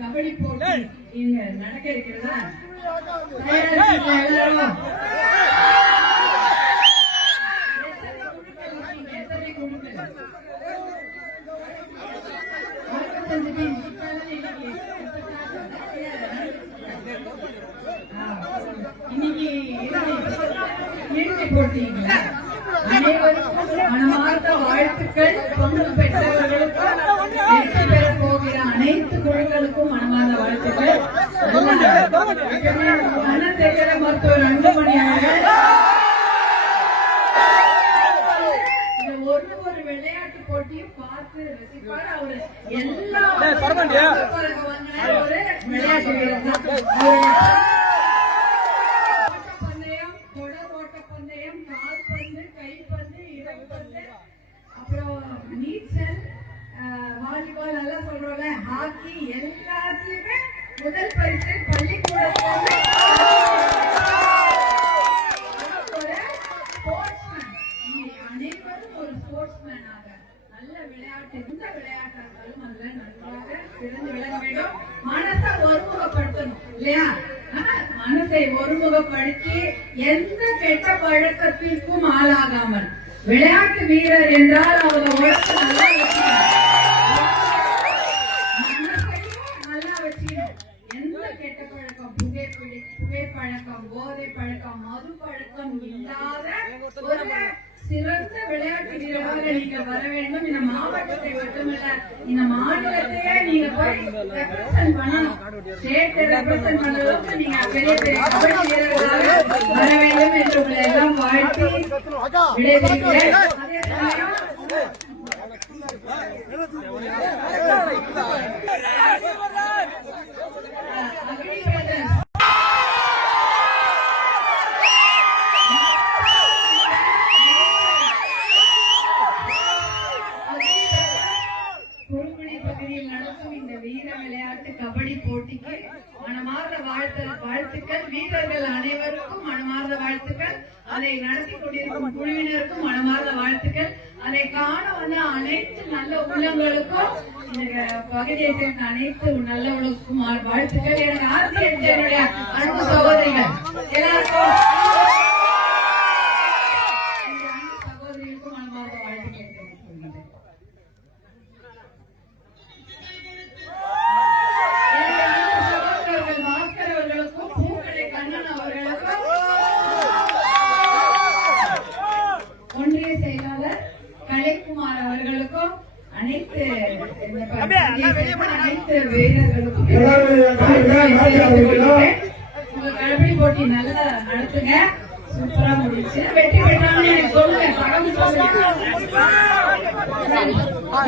கபடி போட்டி இங்க நடக்க இருக்கிறதா? இன்னைக்கு இறுதி போட்டீங்களா? அனைவருக்கும் மனமார்ந்த வாழ்த்துக்கள். பங்கு பெற்றவர்களுக்கும் வெற்றி பெற போகிற அனைத்து குழுக்களுக்கும் மனமார்ந்த வாழ்த்துக்கள். மனத்தேக்கர மருத்துவர் அன்புமணி அவர்கள் ஒரு விளையாட்டு போட்டியும் பார்த்து ரசிப்பார். அவரு எல்லா ஒரு விளையாட்டு வீரர். ஓட்டப்பந்தயம், தொடர் ஓட்டப்பந்தயம், கால்பந்து, கைப்பந்து, இடைப்பந்து, அப்புறம் நீச்சல், வாலிபால் எல்லாம் சொல்றோம்ல, ஹாக்கி, எல்லாத்துலயுமே முதல் பரிசு பள்ளிக்கூடத்துல நல்ல விளையாட்டு. எந்த விளையாட்டா இருந்தாலும் அதுல நன்றாக சிறந்து விளங்க வேண்டும். மனசை ஒருமுகப்படுத்தணும் இல்லையா? மனசை ஒருமுகப்படுத்தி எந்த கெட்ட பழக்கத்திற்கும் ஆளாகாமல் விளையாட்டு வீரர் என்றால் அவங்க உடம்பு நல்லா வச்சுக்கணும், மனசையும் நல்லா வச்சுக்கணும். எந்த கெட்ட பழக்கம், புகைப்பழக்கம், போதை பழக்கம், மது பழக்கம் இல்லாத ஒரு சிறந்த விளையாட்டு வீரராக நீங்க வர வேண்டும். இந்த மாவட்டத்தை மட்டுமல்ல, இந்த மாநிலத்தையே நீங்க போய் ரெப்ரசன்ட் பண்ணணும். ஸ்டேட்டை ரெப்ரசன்ட் பண்ண அளவுக்கு நீங்க பெரிய பெரிய கபடி வீரர்களாக வர வேண்டும் என்று உங்களை எல்லாம் வாழ்த்தி விடைபெறுகிறேன். அதே சமயம் கபடி போட்டிக்கு மனமார்ந்த வாழ்த்துக்கள். வீரர்கள் அனைவருக்கும் மனமார்ந்த வாழ்த்துக்கள். அதை நடத்தி கொண்டிருக்கும் குழுவினருக்கும் மனமார்ந்த வாழ்த்துக்கள். அதை காண வந்த அனைத்து நல்ல உள்ளங்களுக்கும், இந்த பகுதியை சேர்ந்த அனைத்து நல்ல உள்ளங்களுக்கும் வாழ்த்துக்கள். எனக்கு ஆசிரியர்களுடைய அன்பு சகோதரிகள் எல்லாருக்கும் சகோதரிகளுக்கும் மனமார்ந்த வாழ்த்துக்கள். ஒன்றிய செயலாளர் கலைக்குமார் அவர்களுக்கும் அனைத்து வீரர்களுக்கும் உங்க கபடி போட்டி நல்லா நடத்துங்க. சூப்பரா முடிச்சு வெற்றி பெற்றாலும் எனக்கு சொல்லுங்க.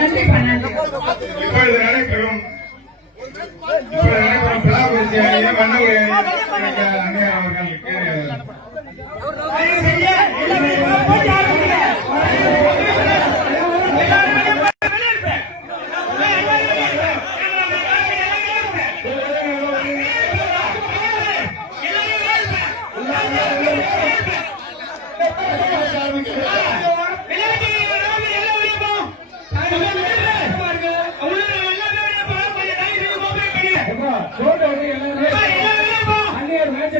நன்றி பண்ண மேட்ச்